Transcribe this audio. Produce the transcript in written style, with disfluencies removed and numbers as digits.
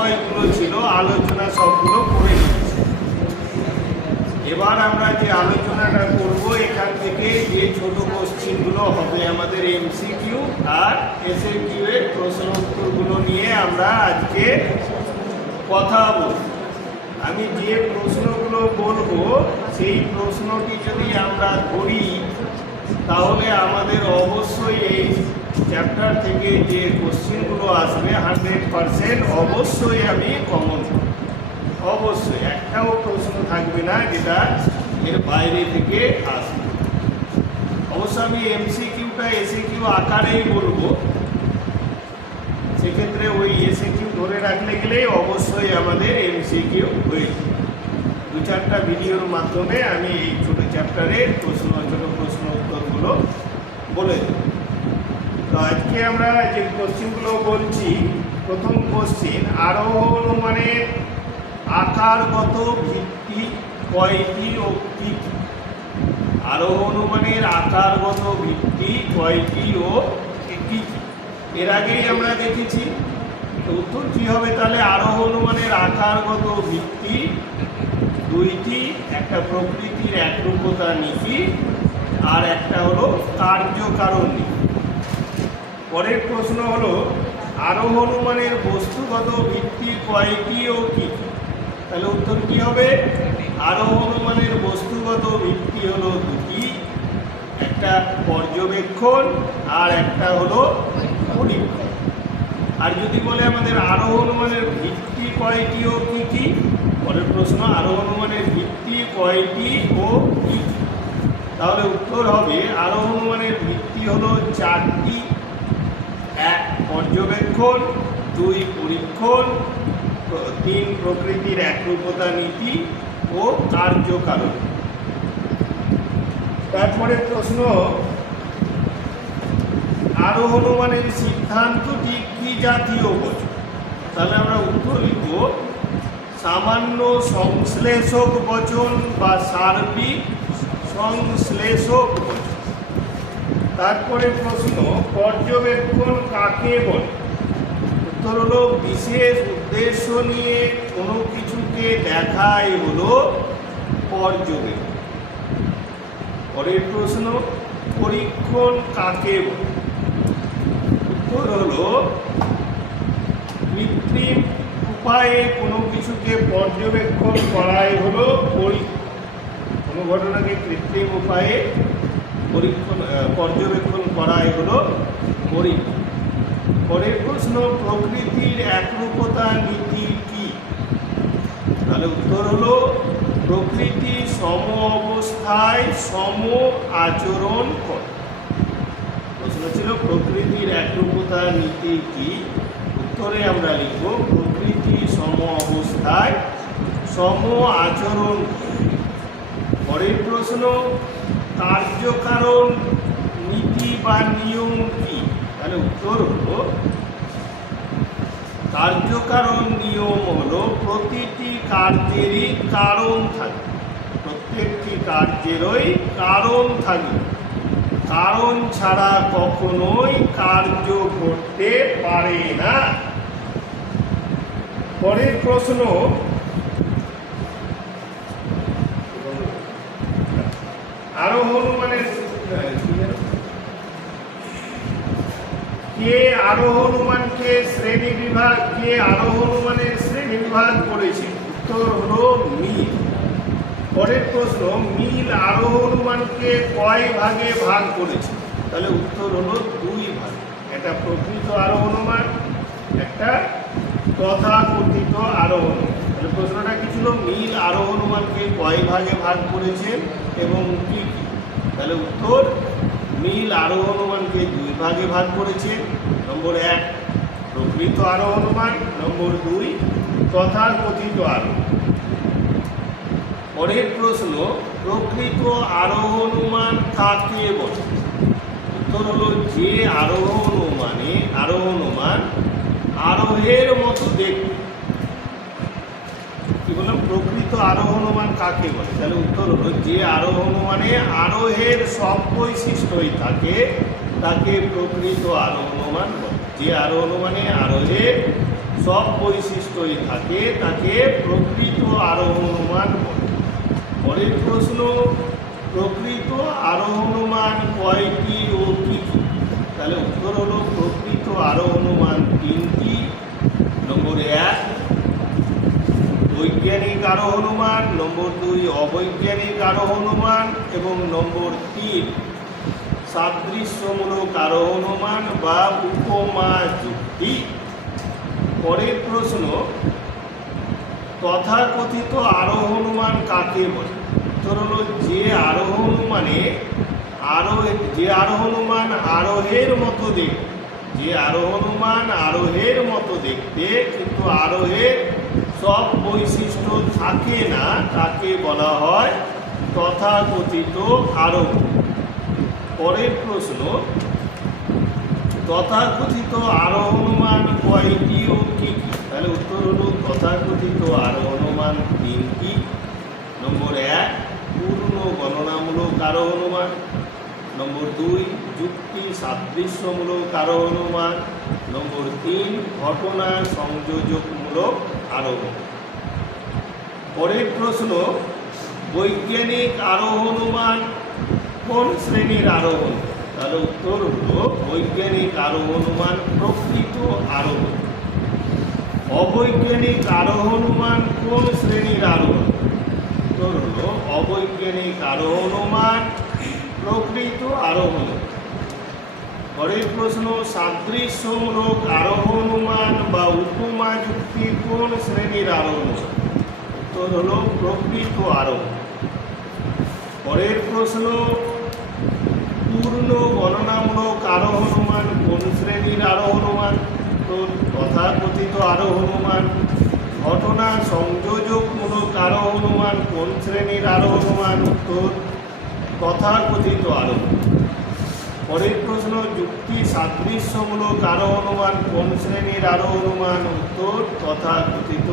বিষয়গুলো ছিল আলোচনা সবগুলো করে নিয়েছি। এবার আমরা যে আলোচনাটা করব এখান থেকে যে ছোট কোশ্চেনগুলো হবে আমাদের এমসিকিউ আর এসএকিউ এর প্রশ্ন উত্তরগুলো নিয়ে আমরা আজকে কথা বলব। আমি যে প্রশ্নগুলো বলবো সেই প্রশ্নটি যদি আমরা ধরি তাহলে আমাদের অবশ্যই এই চ্যাপ্টার থেকে যে কোশ্চেনগুলো আসবে 100% অবশ্যই আমি কমন করব। অবশ্যই একটাও প্রশ্ন থাকবে না যেটা এর বাইরে থেকে আসবে। অবশ্য আমি এমসিকিউটা এসএকিউ আকারেই বলবো, সেক্ষেত্রে ওই এসএকিউ ধরে রাখলে গেলেই অবশ্যই আমাদের এমসিকিউ হয়ে যাবে। 2-4টা ভিডিওর মাধ্যমে আমি এই ছোট চ্যাপ্টারের ছোট প্রশ্ন উত্তরগুলো বলে দেব। তো আজকে আমরা যে কোশ্চেনগুলো বলছি, প্রথম কোশ্চেন, আরোহ অনুমানের আকারগত ভিত্তি কয়টি ও কি কি? আরোহ অনুমানের আকারগত ভিত্তি কয়টি ও কি কি? এর আগেই আমরা দেখেছি। তো উত্তর কি হবে তাহলে? আরোহ অনুমানের আকারগত ভিত্তি দুইটি, একটা প্রকৃতির একরূপতা নীতি আর একটা হলো কার্যকারণ নীতি। পরের প্রশ্ন হলো আরোহ অনুমানের বস্তুগত ভিত্তি কয়টি ও কি কি? তাহলে উত্তর কি হবে? আরোহ অনুমানের বস্তুগত ভিত্তি হলো দুটি, একটা পর্যবেক্ষণ আর একটা হলো পরীক্ষা। আর যদি বলে আমাদের আরোহ অনুমানের ভিত্তি কয়টি ও কি কি, পরের প্রশ্ন আরোহ অনুমানের ভিত্তি কয়টি ও কি কি, তাহলে উত্তর হবে আরোহ অনুমানের ভিত্তি হলো 4টি। 1 পর্যবেক্ষণ, 2 পরীক্ষণ, 3 প্রকৃতির একরূপতা নীতি ও কার্যকারণ। তারপরে প্রশ্ন, আরোহ অনুমানের সিদ্ধান্তটি কি জাতীয় বচন? তাহলে আমরা উত্তর লিখব সামান্য সংশ্লেষক বচন বা সার্বিক সংশ্লেষক বচন। তারপরে প্রশ্ন, পর্যবেক্ষণ কাকে বলে? উত্তর হলো বিশেষ উদ্দেশ্য নিয়ে কোনো কিছুকে দেখাই হলো পর্যবেক্ষণ। পরের প্রশ্ন, পরীক্ষণ কাকে বলে? উত্তর হলো কৃত্রিম উপায়ে কোনো কিছুকে পর্যবেক্ষণ করাই হলো পরীক্ষণ। কোনো ঘটনাকে কৃত্রিম উপায়ে পর্যবেক্ষণ করাই হলো পরীক্ষণ। পরের প্রশ্ন, প্রকৃতির একরূপতা নীতি কি? তাহলে উত্তর হলো প্রকৃতি সম অবস্থায় সম আচরণ করে। প্রশ্ন ছিল প্রকৃতির একরূপতা নীতি কি? উত্তরে আমরা লিখব প্রকৃতি সম অবস্থায় সম আচরণ করে। পরের প্রশ্ন, কার্যকারণ নীতি বা নিয়ম কি? তাহলে উত্তর হলো কার্যকারণ নিয়ম হলো প্রতিটি কার্যেরই কারণ থাকে, প্রত্যেকটি কার্যেরই কারণ থাকে, কারণ ছাড়া কখনোই কার্য ঘটতে পারে না। পরের প্রশ্ন, আরোহ অনুমানের কে আরোহ অনুমানকে শ্রেণী বিভাগ আরোহ অনুমানের শ্রেণী বিভাগ করেছে? উত্তর হলো মিল। পরের প্রশ্ন, মিল আরোহ অনুমানকে কয় ভাগে ভাগ করেছে? তাহলে উত্তর হলো 2 ভাগ। একটা প্রকৃত আরোহ অনুমান, একটা তথাকথিত আরোহ অনুমান। তাহলে প্রশ্নটা কি ছিল? মিল আরোহ অনুমানকে কয় ভাগে ভাগ করেছেন এবং কি কি? তাহলে উত্তর, মিল আরোহ অনুমানকে 2 ভাগে ভাগ করেছে। নম্বর 1 প্রকৃত আরোহ অনুমান, নম্বর 2 তথাকথিত আরোহ। পরের প্রশ্ন, প্রকৃত আরোহ অনুমান কাকে বলে? উত্তর হলো যে আরোহ অনুমান আরোহের মতো দেখতে। কি বললাম? প্রকৃত আরোহ অনুমান কাকে বলে? তাহলে উত্তর হলো যে আরোহ অনুমানে আরোহের সব বৈশিষ্ট্যই থাকে তাকে প্রকৃত আরোহ অনুমান বলে। যে আরোহ অনুমানে আরোহের সব বৈশিষ্ট্যই থাকে তাকে প্রকৃত আরোহণ মান বলে। পরের প্রশ্ন, প্রকৃত আরোহণ মান কয়টি ও কি কি? তাহলে উত্তর হলো প্রকৃত আরোহণ মান 3টি। নম্বর 1 বৈজ্ঞানিক আরোহণ মান, নম্বর 2 অবৈজ্ঞানিক আরোহণ মান এবং নম্বর 3 সাদৃশ্যমূলক আরোহণ মান বা উপমা যুক্তি। পরের প্রশ্ন, তথাকথিত আরোহণ মান কাকে বলে? উত্তর হলো যে আরোহণ মান আরোহের মতো দেখতে, যে আরোহণ মান আরোহের মতো দেখতে কিন্তু আরোহের সব বৈশিষ্ট্য থাকে না, তাকে বলা হয় তথাকথিত আরোহণ। পরের প্রশ্ন, তথাকথিত আরোহণ মান কয়টি ও কি কি? তাহলে উত্তর হলো তথাকথিত আরোহণ মান 3টি। নম্বর 1 পূর্ণ গণনামূলক আরোহণ মান, নম্বর 2 যুক্তি সাদৃশ্যমূলক আরোহণ মান, নম্বর 3 ঘটনা সংযোজকমূলক আরোহণ। পরের প্রশ্ন, বৈজ্ঞানিক আরোহণ মান কোন শ্রেণীর আরোহণ? তাহলে উত্তর হলো বৈজ্ঞানিক আরোহণ মান প্রকৃত আরোহণ। অবৈজ্ঞানিক আরোহণ মান কোন শ্রেণীর আরোহণ? উত্তর হলো অবৈজ্ঞানিক আরোহণ মান প্রকৃত আরোহণ। পরের প্রশ্ন, সাদৃশ্যমূলক আরোহণ মান বা উপমা যুক্তি কোন শ্রেণীর আরোহণ? উত্তর হলো প্রকৃত আরোহণ। পরের প্রশ্ন, পূর্ণ গণনামূলক আরোহণ মান কোন শ্রেণীর আরোহণ মান? তো তথাকথিত আরোহণ মান। ঘটনা সংযোজকমূলক আরোহণ মান কোন শ্রেণীর আরোহণ মান? উত্তর তথাকথিত আরোহণ। পরের প্রশ্ন, যুক্তি সাদৃশ্যমূলক আরোহণ মান কোন শ্রেণীর আরোহণ মান? উত্তর তথাকথিত